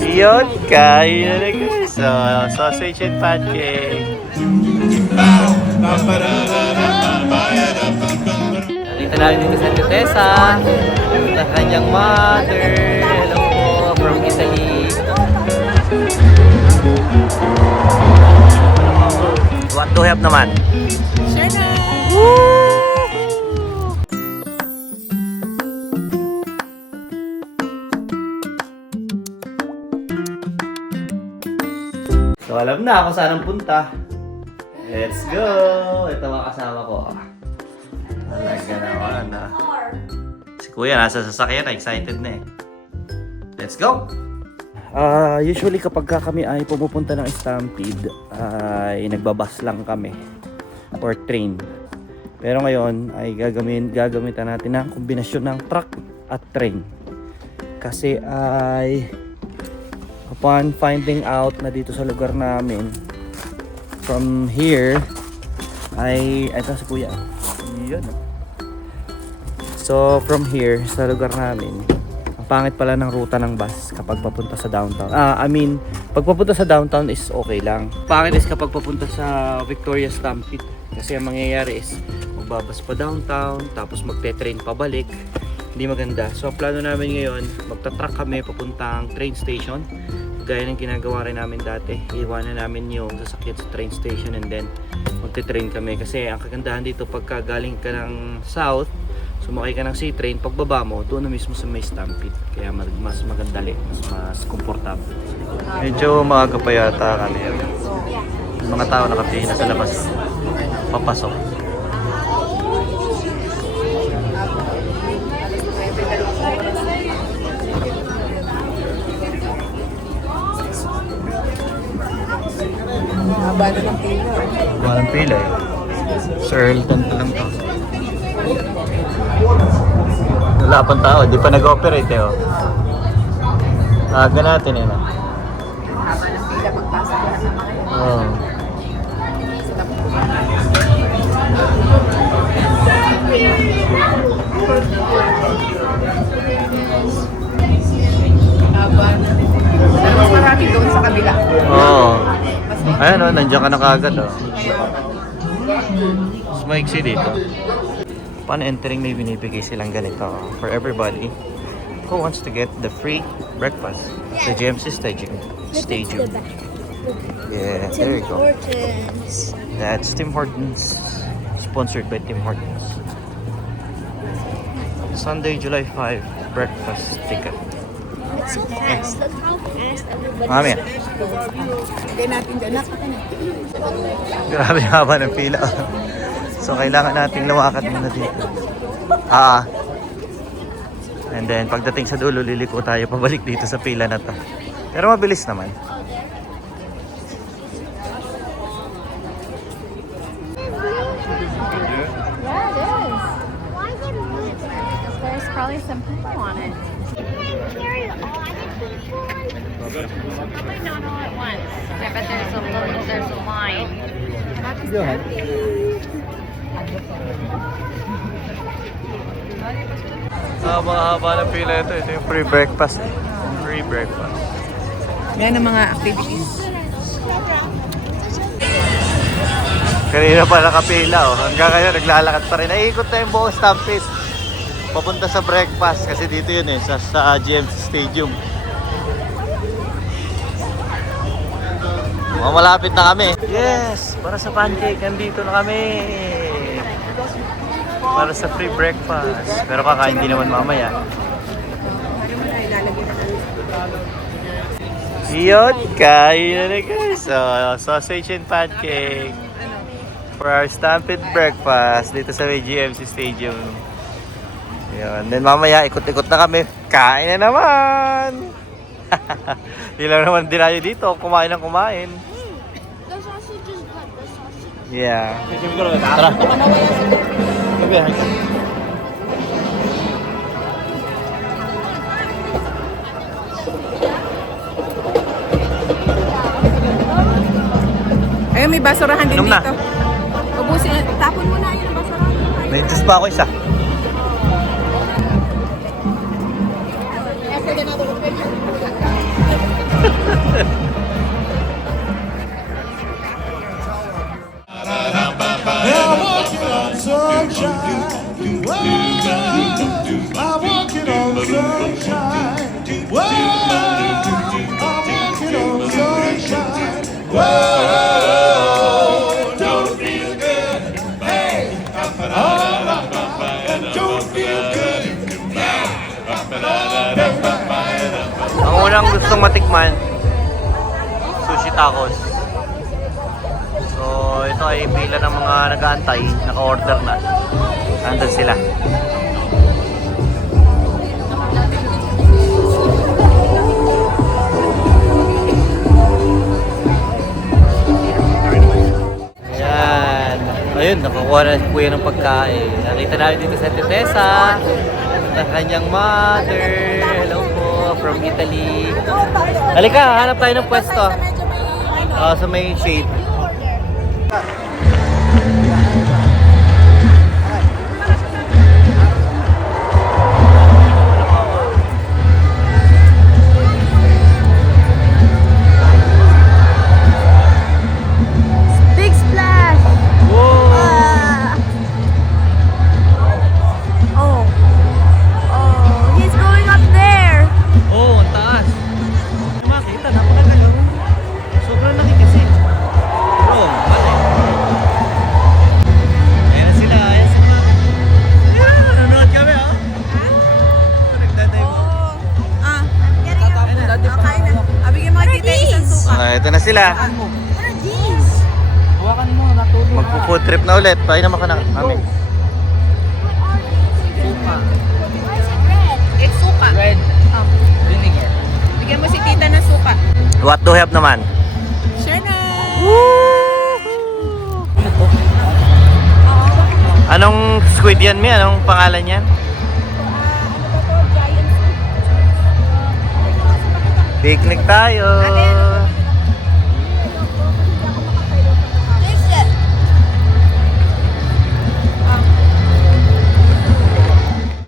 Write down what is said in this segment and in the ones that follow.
Yun, kain na guys. So, sausage and pancake. Dito na dito sa Tessa. Yung kanyang mother. Hello po, from Italy. What to have naman? Sure na! So alam na kung saan ang punta. Let's go! Ito mga kasama ko. Talaga naman na. Si Kuya nasa sasakyan, excited na eh. Let's go! Usually kapag kami ay pumupunta ng Stampede, ay nagbabas lang kami or train. Pero ngayon ay gagamitan natin ng kombinasyon ng truck at train. Kasi ay upon finding out na dito sa lugar namin from here ay ito si Kuya. Yun. So from here sa lugar namin, ang pangit pala ng ruta ng bus kapag papunta sa downtown. Pag papunta sa downtown is okay lang. Pangit is kapag papunta sa Victoria Stampede. Kasi ang mangyayari is magbabas pa downtown tapos magte-train pabalik. Hindi maganda. So ang plano namin ngayon, magta-truck kami papuntang train station. Gaya ng ginagawa rin namin dati. Iwanan namin yung sasakyan sa train station and then magte-train kami. Kasi ang kagandahan dito pagka galing ka ng south, sumakay ka ng C-train, pagbaba mo, doon na mismo sa may Stampede. Kaya mas magandali, mas komportable. Medyo maaga pa yata kanina. Yung mga tao nakapihina sa labas. Papasok. Haba na ng pila. Walang pila eh. Sir Elton pa lang to. Wala pang tao, di pa nag-operate eh oh. Aga natin eh no? Haba ng pila pagpasok na ng mga yun. Oo. Haba na. Mas marami doon sa kabila. Oo. Ayan oh, nandiyan ka na kagad oh. Mas maiksi dito. Upon entering may binibigay silang ganito for everybody who wants to get the free breakfast sa GMC Stadium. Yeah, there you go. That's Tim Hortons. Sponsored by Tim Hortons. Sunday, July 5, breakfast ticket. It's so fast. Look how fast everybody's Mami. Hindi natin dyan. Grabe yung haba ng pila. So kailangan nating lumakad muna dito. And then pagdating sa dulo, liliko tayo pabalik dito sa pila na to. Pero mabilis naman. Yeah, it is. Why is it moving? Because there's probably some people on it. Probably not all at once. Yeah, but there's a line. Mahaba ng pila ito. Ito yung free breakfast. Free breakfast. Yan ang mga activities. Kanina pa nakapila oh. Hanggang ngayon naglalakad pa rin. Naiikot na yung buong Stampede. Papunta sa breakfast kasi dito yun eh. Sa GMC Stadium. Malapit na kami. Yes! Para sa pancake. Nandito na kami. Para sa free breakfast. Pero kakain din naman mamaya. Yun! Kain na guys. So, sausage and pancake. For our Stampede breakfast dito sa may GMC Stadium. Yun. Then mamaya ikot-ikot na kami. Kain na naman! Hindi lang naman dinayo dito. Kumain ng kumain. The sausage is good. The sausage. Yeah. Tara. Ayun, may basurahan din Inom na. dito. Ubusin. Tapon mo na yun ang basurahan. May juice pa ako isa. Ang unang gustong matikman, sushi tacos. So, ito ay pila ng mga nag-aantay, naka-order na. Andun sila. Ayan. Ayun, nakakuha na si Kuya ng pagkain. Nakita namin dito sa Titesa. Ang kanyang mother. Hello po, from Italy. Halika, hanap tayo ng pwesto. Sa may shade. Big splash! Whoa! Oh. Oh, he's going up there. Oh, ang taas. Makita, napakagalaw. Sobrang laki kasi. Bro, balik. Ayan na sila, ayan sila. Ayan, nanonood kami, oh. Nagdadive. Ah, kakain na. Bigyan mo kay tita isang suka. Ito na sila. What are these? Magpo-food trip na ulit. Pahin naman ka na kami. Why is it red? It's suka. Red. Oh. Bigyan mo si tita ng suka. What do you have naman? Sure na. Anong squid yan, Mi? Anong pangalan yan? Picnic tayo.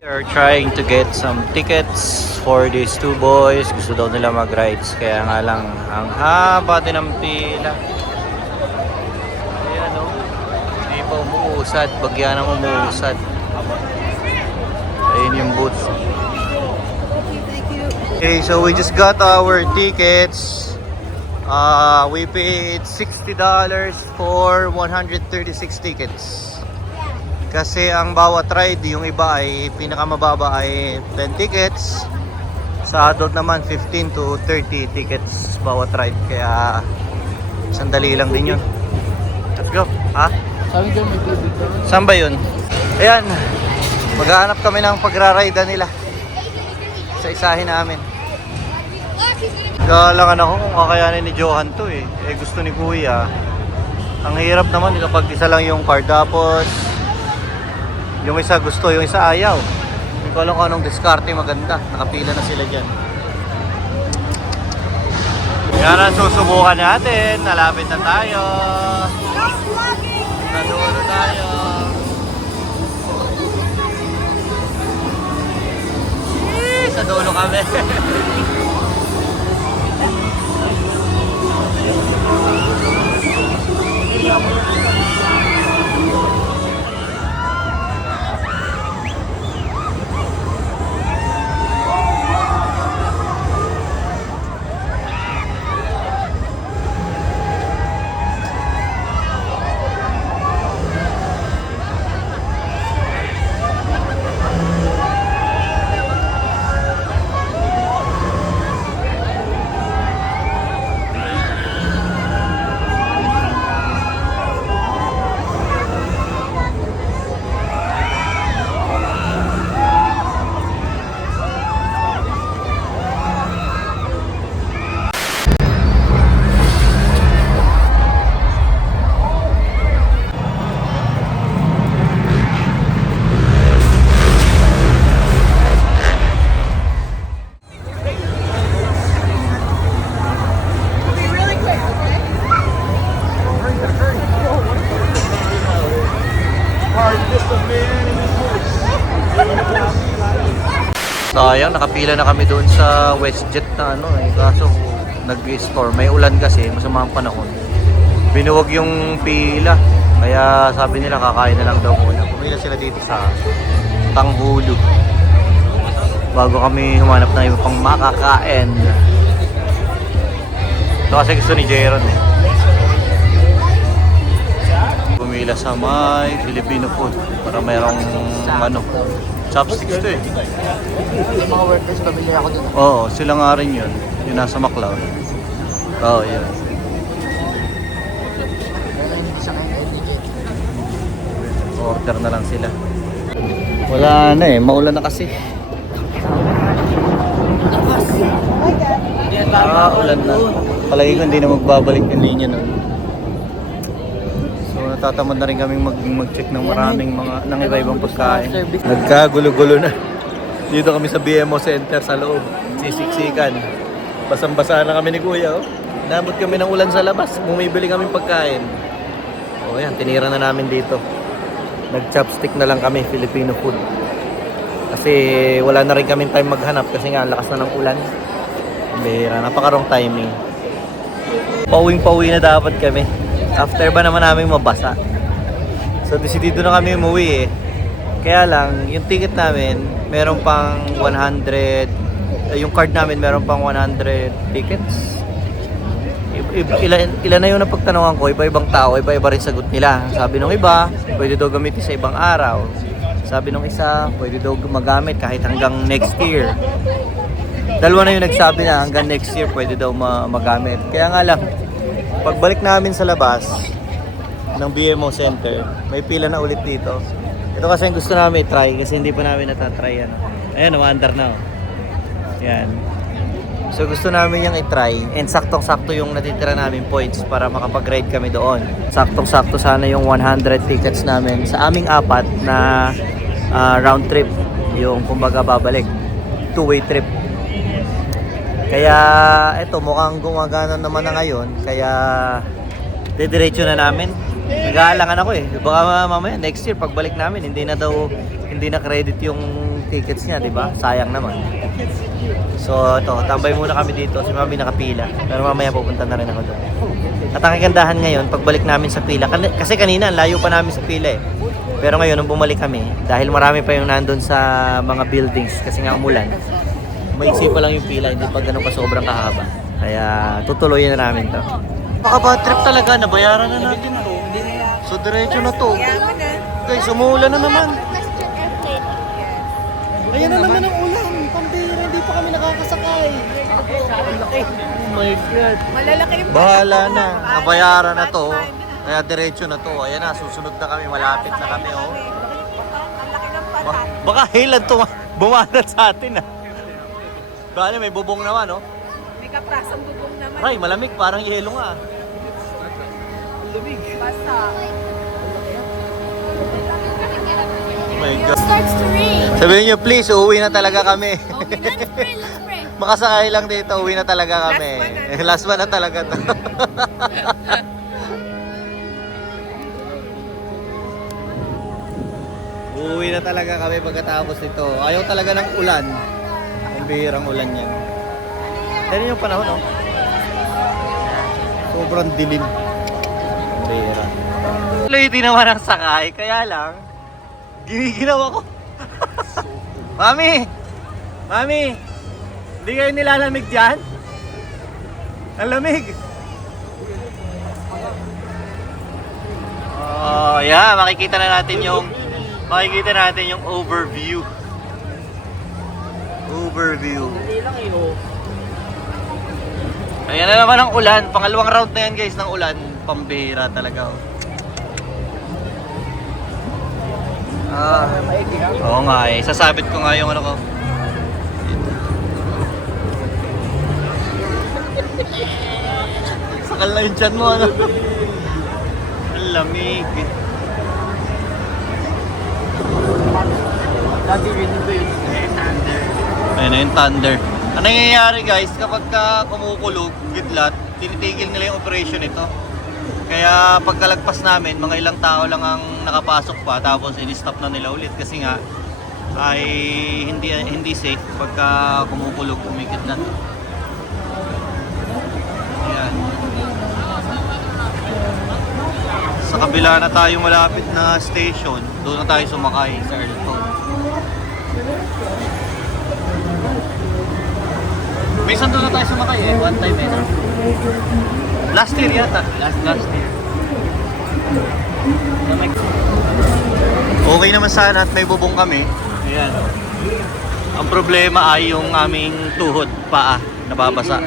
They're trying to get some tickets for these two boys. Gusto daw nila mag-rides. Kaya nga lang, ang haba din ng pila. Ayan o. Hindi pa umuusad. Bagyan ang umuusad. Ayun yung booth. Okay, so we just got our tickets. We paid $60 for 136 tickets. Kasi ang bawat ride, yung iba ay pinakamababa ay 10 tickets. Sa adult naman 15 to 30 tickets bawat ride. Kaya sandali lang din yun. Let's go. Ha? Saan ba yun? Ayan. Maghahanap kami ng pagra-ride nila. Sa isahin namin. Galangan ako kung kakayanin ni Johan to eh. Eh gusto ni Kuya. Ang hirap naman kapag isa lang yung card. Tapos yung isa gusto, yung isa ayaw. Hindi ko alam kung anong diskarte maganda. Nakapila na sila dyan. Yan ang susubukan natin. Nalapit na tayo. Nadulo tayo. Sa dulo kami. Sayang, nakapila na kami doon sa WestJet na ano eh. Kaso nag-store, may ulan kasi, masama ang panahon. Binuwag yung pila. Kaya sabi nila kakain na lang daw muna. Pumila sila dito sa Tanghulu bago kami humanap na yung pang makakain. Ito kasi gusto ni Jeron eh. pila sa may Filipino food para mayroong ano, chopsticks to eh. Yung mga workers, familiar ako dun. Oo, sila nga rin yun. Yung nasa McLeod. Oo, yun. Pero hindi sa ngayon educated. Order na lang sila. Wala na eh, maulan na kasi. Ulan na. Palagi ko hindi na magbabalik yung linya nun. So natatamad na rin kaming mag-check ng maraming mga ng iba-ibang pagkain. Nagkagulo-gulo na. Dito kami sa BMO Center sa loob. Sisiksikan. Basang-basa na kami ni Kuya. Oh. Nabot kami ng ulan sa labas. Bumibili kami pagkain. O yan, tinira na namin dito. Nag-chopstick na lang kami, Filipino food. Kasi wala na rin kami time maghanap kasi nga lakas na ng ulan. Bihira, napaka-wrong timing. Pauwing-pauwi na dapat kami. After ba naman namin mabasa? So decidido na kami umuwi eh. Kaya lang, yung ticket namin, meron pang 100, yung card namin meron pang 100 tickets. Ilan na yung napagtanungan ko, iba-ibang tao, iba-iba rin sagot nila. Sabi nung iba, pwede daw gamitin sa ibang araw. Sabi nung isa, pwede daw magamit kahit hanggang next year. Dalawa na yung nagsabi na hanggang next year pwede daw magamit. Kaya nga lang, pagbalik namin sa labas ng BMO Center, may pila na ulit dito. Ito kasi yung gusto namin i-try kasi hindi pa namin natatry yan. Ayan, umaandar na. Yan. So gusto namin yung i-try and saktong-sakto yung natitira namin points para makapag-ride kami doon. Saktong-sakto sana yung 100 tickets namin sa aming apat na round trip. Yung kumbaga babalik. Two-way trip. Kaya eto mukhang gumagana naman na ngayon. Kaya didiretso na namin. Nag-aalangan ako eh. Baka mamaya next year pagbalik namin hindi na credit yung tickets niya, 'di ba? Sayang naman. So ito, tambay muna kami dito. Si Mami nakapila. Pero mamaya pupunta na rin ako doon. At ang kagandahan ngayon, pagbalik namin sa pila, kasi kanina layo pa namin sa pila eh. Pero ngayon nung bumalik kami, dahil marami pa yung nandun sa mga buildings kasi nga umulan, maiksi pa lang yung pila, hindi pa ganun ka sobrang kahaba. Kaya tutuloyin na namin to. Baka bad trip talaga, nabayaran na natin to. So diretso na to. Guys, umuulan na naman. Ayan na naman ang ulan. Pambira, hindi pa kami nakakasakay. Oh my God. Malalaki yung Bahala na. Nabayaran na to. Kaya diretso na to. Ayan na, susunod na kami. Malapit na kami, oh. Ang laki ng patak. Baka hilan to bumanat sa atin, ah. Baka may bubong naman, oh. May kaprasang bubong naman. Ray, malamig. Parang yelo nga. Lamig. Basta. Oh my God. Starts to rain. Sabihin nyo, please, uuwi na talaga kami. Okay, let's pray, let's pray. Makasakay lang dito, uwi na talaga kami. Last one na talaga to. Uuwi na talaga kami pagkatapos nito. Ayaw talaga ng ulan. Ang bihirang ulan yan. Tignan yung panahon, no? Sobrang dilim. Ang bihira. Lady naman ang sakay, kaya lang, giniginaw ako. Mami! Mami! Hindi kayo nilalamig dyan? Ang lamig! Oh, yeah, makikita natin yung overview. Ayan na naman ang ulan. Pangalawang round na yan, guys, ng ulan. Pambihira talaga. Oh. Oo nga eh. Sasabit ko nga yung ano ko. Sakal na yung tiyan mo, ano? Ang lamig. Ayun na yung thunder. Ang nangyayari guys, kapag kumukulog, gidlat, tinitigil nila yung operation ito. Kaya pagkalagpas namin, mga ilang tao lang ang nakapasok pa, tapos in-stop na nila ulit kasi nga ay hindi safe pagka kumukulog, kumikidlat. Ayan. Sa kabila na tayo malapit na station, doon na tayo sumakay sa Earlton. Minsan doon na tayo sumakay eh, one time eh. Last year yata. Last year. Okay naman sana at may bubong kami. Ayan. Ang problema ay yung aming tuhod, paa, nababasa.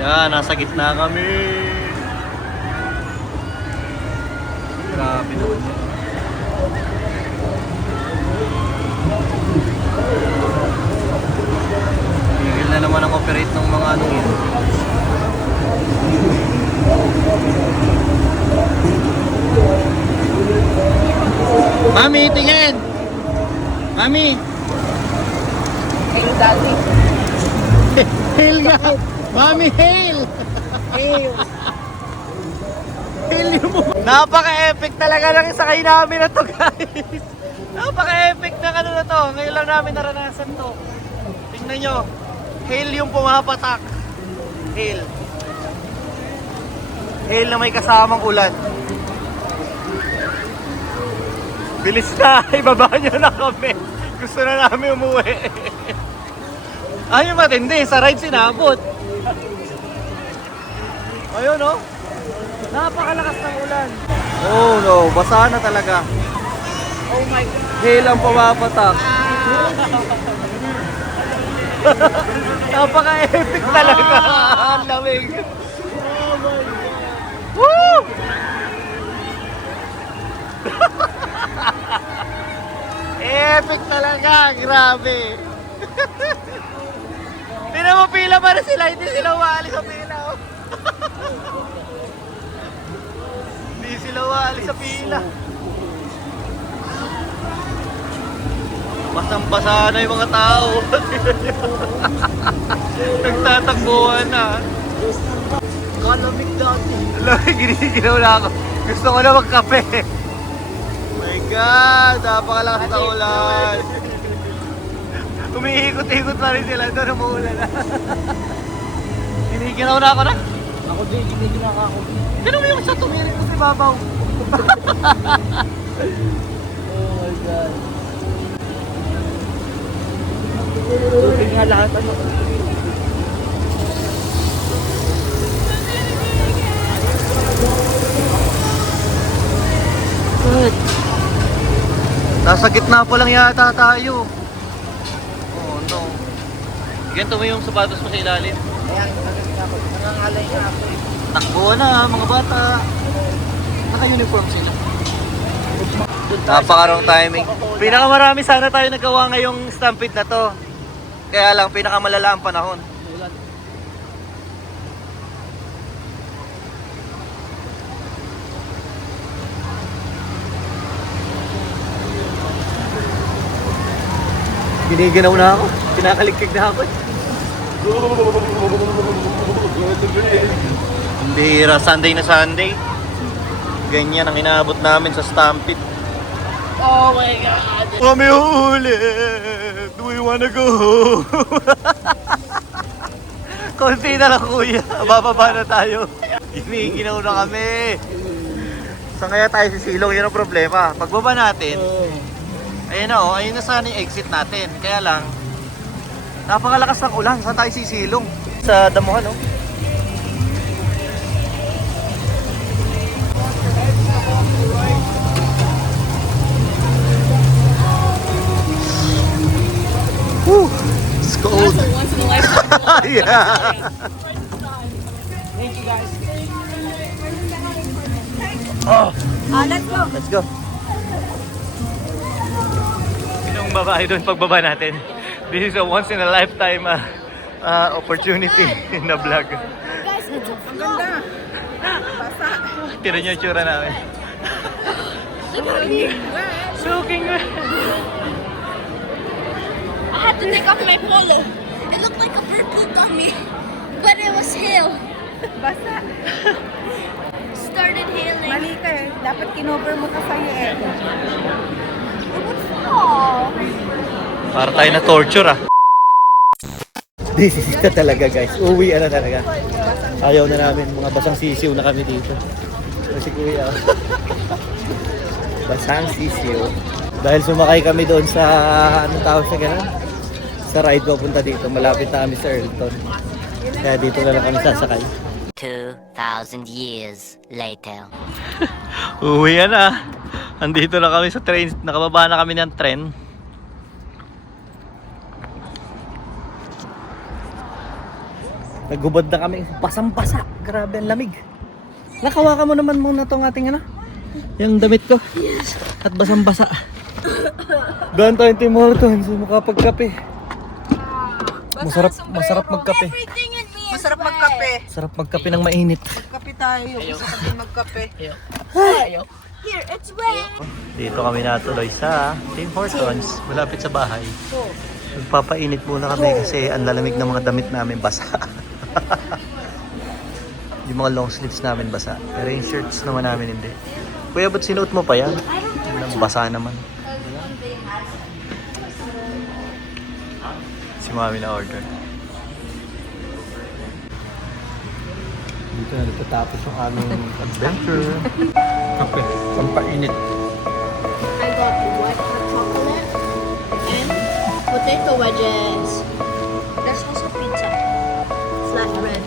Yan, nasa gitna kami. Grabe naman yun. Tigil na naman ang operate ng mga ano yun. Mami, tingin! Mami! Hey, daddy. Hail nga! Mami, hail! Hey. Hail yung napaka-epic talaga ng sakay namin na to, guys! Napaka-epic na ano na to. Ngayon lang namin naranasan to. Tingnan nyo. Hail yung pumapatak. Hail. Hail na may kasamang ulan. Bilis na! Ibaba nyo na kami. Gusto na namin umuwi. Ayun matindi. Sa ride sinabot. Ayun oh. Napakalakas ng ulan. Oh no. Basa na talaga. Oh my God. Hail ang pumapatak. Napaka-epic talaga. Ang lamig. Oh my God. Woo! Epic talaga. Grabe. Tingnan mo, pila pa rin sila. Hindi sila umaalis sa pila. Oh. Hindi sila umaalis sa pila. Basang-basa na yung mga tao. Nagtatakbuhan na. Kalamig dati. Lamig, giniginaw na ako. Gusto ko na magkape. My God, napakalakas na ulan. Umiikot-ikot pa rin sila. Doon umuulan na. Giniginaw na ako na. Ako din, giniginaw ako. Sino mo yung sa tumirik ko si Babaw? Oh my God. Tubig nga lahat ano. Good. Nasa gitna pa lang yata tayo. Oh no. Ganito mo yung sapatos mo sa ilalim. Ayan, nangangalay na ako. Takbo na mga bata. Naka-uniform sila. Napakarong timing. Pinakamarami sana tayo nagawa ngayong stampede na to. Kaya lang pinakamalala ang panahon. Giniginaw na ako. Kinakaligkig na ako. Ang bihira. Sunday na Sunday. Ganyan ang inaabot namin sa stampede. Oh my God. Kami ulit! Do we wanna go home? Konti na lang kuya, bababa na tayo. Giniginaw na kami. Saan kaya tayo sisilong? Yun ang problema. Pagbaba natin, ayun na ayun na sana yung exit natin. Kaya lang, napakalakas ng ulan. Saan tayo sisilong? Sa damuhan, no? Woo! It's cold. Once in a lifetime. Yeah. Thank you guys. Oh, Let's go. let's go. Yung babae doon pagbaba natin. This is a once in a lifetime opportunity in the vlog. Ang ganda. Basa. Tira niyo yung tsura namin. Soaking wet. I had to take off my polo. It looked like a bird pooped on me, but it was hail. Basa. Started hailing. Mali ka eh. Dapat kinover mo ka sa'yo eh. Oh. Para tayo na torture This is na talaga guys. Uwi na talaga. Ayaw na namin. Mga basang sisiw na kami dito. Kasi kuya. Basang sisiw. Dahil sumakay kami doon sa anong tawag sa gano'n? Sa ride papunta dito. Malapit na kami sa Earlton. Kaya dito na lang kami sasakay. 2,000 years later. Uwi na. Andito na kami sa train. Nakababa na kami ng tren. Nagubad na kami. Basang-basa. Grabe ang lamig. Nakawakan mo naman muna tong ating ano. Yung damit ko. At basang-basa. Gaan tayong Tim Hortons. Makapagkape. Masarap magkape. Masarap magkape. Sarap magkape ng mainit. Magkape tayo. Gusto ko din magkape. Here, it's wet. Dito kami natuloy sa Tim Hortons, malapit sa bahay. Magpapainit muna kami kasi ang lalamig ng mga damit namin basa. Yung mga long sleeves namin basa. Pero yung shirts naman namin hindi. Kuya, ba't sinuot mo pa yan? Basa naman. Si mami na order. Dito na natatapos yung aming adventure. Kape, pampainit. I got white chocolate and potato wedges. There's also pizza. Flatbread.